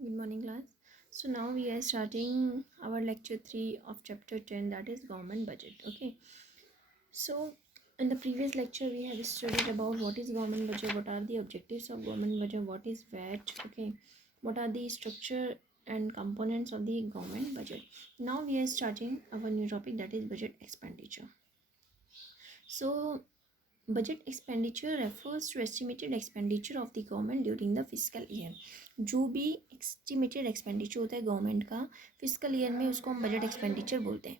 Good morning, class. So now we are starting our lecture 3 of chapter 10, that is government budget. Okay. So in the previous lecture we have studied about what is government budget, what are the objectives of government budget, what is VAT, okay, what are the structure and components of the government budget. Now we are starting our new topic, that is budget expenditure. So budget expenditure refers to estimated expenditure of the government during the physical year. जो भी estimated expenditure होता है government का physical year में, उसको हम budget expenditure बोलते हैं.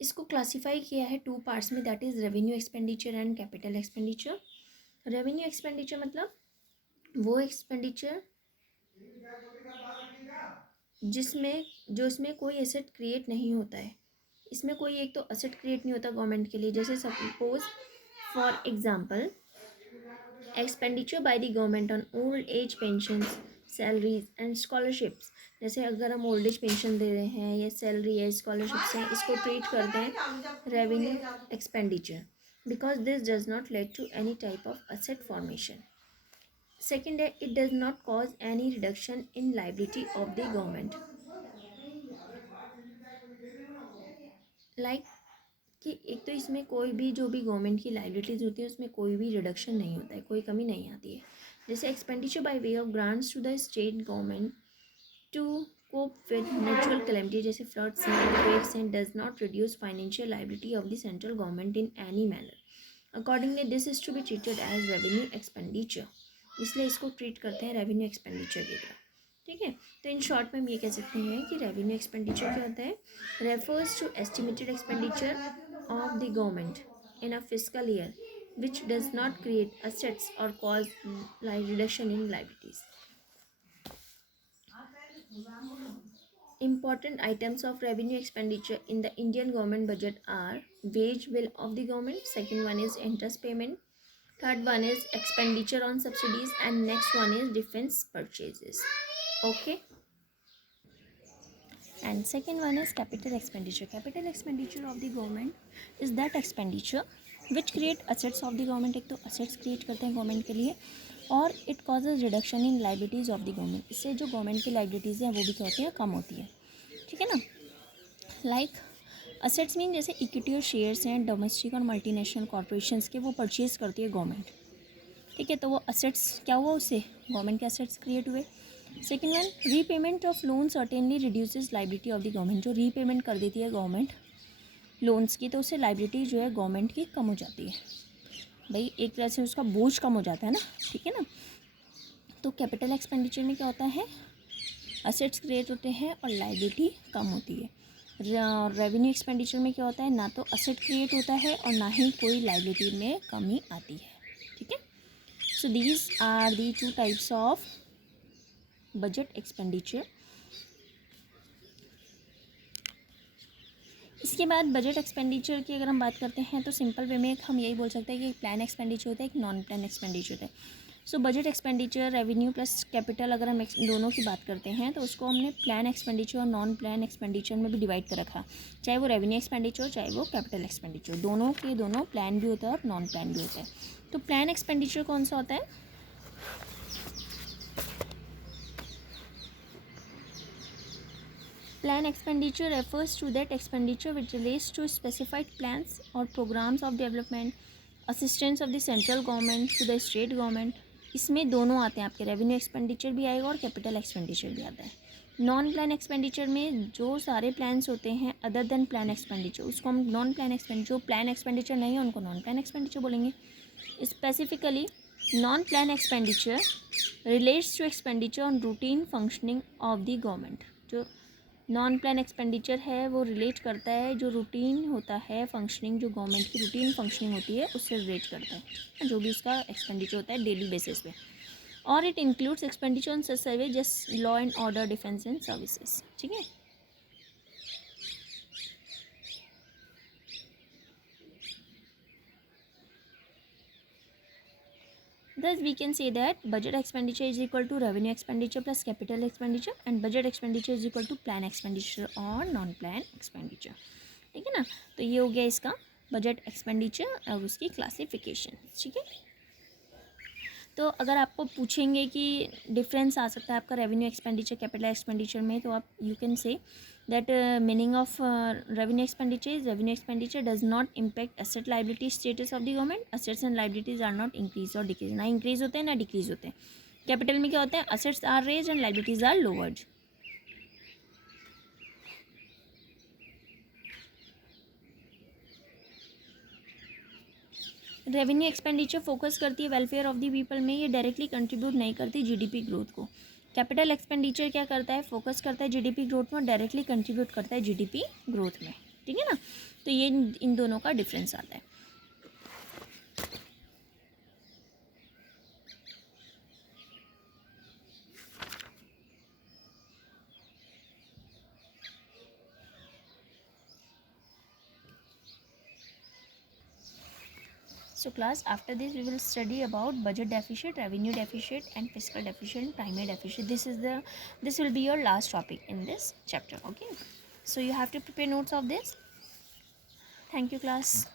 इसको क्लासीफाई किया है 2 पार्ट्स में, that is revenue expenditure and capital expenditure. Revenue expenditure मतलब वो एक्सपेंडिचर इसमें कोई एसेट क्रिएट नहीं होता है. इसमें कोई एक तो एसेट क्रिएट नहीं होता गवर्नमेंट के लिए. जैसे suppose for example expenditure by the government on old age pensions, salaries and scholarships. जैसे अगर हम ओल्ड एज पेंशन दे रहे हैं या सैलरी है, स्कॉलरशिप्स हैं, इसको ट्रीट करते हैं revenue expenditure because this does not lead to any type of asset formation. Second है, it does not cause any reduction in liability of the government. Like कि एक तो इसमें कोई भी जो भी गवर्नमेंट की लाइबिलिटीज़ होती है उसमें कोई भी रिडक्शन नहीं होता है, कोई कमी नहीं आती है. जैसे expenditure by way of grants to the state government to cope with natural calamity जैसे floods and earthquakes and does not reduce financial liability of the central government in any manner. Accordingly this is to be treated as revenue expenditure. इसलिए इसको treat करते हैं revenue expenditure की तरह. ठीक है. तो इन शॉर्ट में हम ये कह सकते हैं कि रेवेन्यू एक्सपेंडिचर क्या होता है, refers to estimated expenditure of the government in a physical year which does not create assets or cause reduction in liabilities. Important items of revenue expenditure in the Indian government budget are wage bill of the government, second one is interest payment, third one is expenditure on subsidies, and next one is defense purchases. Okay. And second one is capital expenditure. Capital expenditure of the government is that expenditure which create assets of the government. एक तो assets create करते हैं government के लिए, और it causes reduction in liabilities of the government. इससे जो government की लाइबिलिटीज़ हैं वो भी क्या होती हैं, कम होती है. ठीक है ना. लाइक असेट्स मीन जैसे इक्विटी और शेयर्स हैं डोमेस्टिक और मल्टीनेशनल कॉर्पोरेशंस के, वो परचेज करती है गवर्नमेंट. ठीक है. तो वो असेट्स क्या हुआ, उससे गवर्नमेंट के असेट्स क्रिएट हुए. Second one, repayment of loan certainly reduces liability of the government. जो रीपेमेंट कर देती है गवर्नमेंट लोन्स की, तो उससे लाइबिलिटी जो है गवर्नमेंट की कम हो जाती है. भाई एक तरह से उसका बोझ कम हो जाता है ना. ठीक है ना. तो कैपिटल एक्सपेंडिचर में क्या होता है, असेट्स क्रिएट होते हैं और लाइबिलिटी कम होती है. रेवेन्यू एक्सपेंडिचर में क्या होता है, ना तो असेट क्रिएट होता है और ना ही कोई लाइबिलिटी में कमी आती है. ठीक है. So these are the 2 types of budget expenditure. इसके बाद बजट एक्सपेंडिचर की अगर हम बात करते हैं तो सिंपल वे में हम यही बोल सकते हैं कि एक प्लान एक्सपेंडिचर होता है, एक नॉन प्लान एक्सपेंडिचर होता है. So budget expenditure revenue plus capital अगर हम दोनों की बात करते हैं तो उसको हमने प्लान एक्सपेंडिचर और नॉन प्लान एक्सपेंडिचर में भी डिवाइड कर रखा. चाहे वो रेवेन्यू एक्सपेंडिचर चाहे वो कैपिटल एक्सपेंडिचर, दोनों के दोनों प्लान भी होता है और नॉन प्लान भी होता है. तो प्लान एक्सपेंडिचर कौन सा होता है, Plan expenditure refers to that expenditure which relates to specified plans or programs of development, assistance of the central government to the state government. इसमें दोनों आते हैं आपके, रेवेन्यू एक्सपेंडिचर भी आएगा और कैपिटल एक्सपेंडिचर भी आता है. नॉन प्लान एक्सपेंडिचर में जो सारे प्लान्स होते हैं अदर देन प्लान एक्सपेंडिचर, उसको हम नॉन प्लान एक्सपेंडिचर. जो प्लान एक्सपेंडिचर नहीं है उनको नॉन प्लान एक्सपेंडिचर बोलेंगे. Specifically non plan expenditure relates to expenditure on routine functioning of the government. जो नॉन प्लान एक्सपेंडिचर है वो रिलेट करता है जो रूटीन होता है फंक्शनिंग, जो गवर्नमेंट की रूटीन फंक्शनिंग होती है उससे रिलेट करता है, जो भी उसका एक्सपेंडिचर होता है डेली बेसिस पे. और it includes expenditure on such service just law and order, defence and services. ठीक है. Thus we can say that budget expenditure is equal to revenue expenditure plus capital expenditure, and budget expenditure is equal to plan expenditure और non plan expenditure. ठीक है ना. तो ये हो गया इसका बजट एक्सपेंडिचर और उसकी क्लासिफिकेशन. ठीक है. तो अगर आपको पूछेंगे कि डिफरेंस आ सकता है आपका रेवेन्यू एक्सपेंडिचर कैपिटल एक्सपेंडिचर में, तो आप you can say that meaning of revenue expenditure does not impact asset liability status of the government. Assets and liabilities are not increase और डिक्रीज, ना इंक्रीज होते हैं ना डिक्रीज होते हैं. कैपिटल में क्या होता है, assets are raised and liabilities are lowered. Revenue expenditure focus करती है वेलफेयर ऑफ द पीपल में, ये डायरेक्टली कंट्रीब्यूट नहीं करती जीडीपी ग्रोथ को. कैपिटल एक्सपेंडिचर क्या करता है, फोकस करता है जीडीपी ग्रोथ में, डायरेक्टली कंट्रीब्यूट करता है जीडीपी ग्रोथ में. ठीक है ना, तो ये इन दोनों का डिफरेंस आता है. So class, after this we will study about budget deficit, revenue deficit and fiscal deficit and primary deficit. This will be your last topic in this chapter. Okay, so you have to prepare notes of this. Thank you class.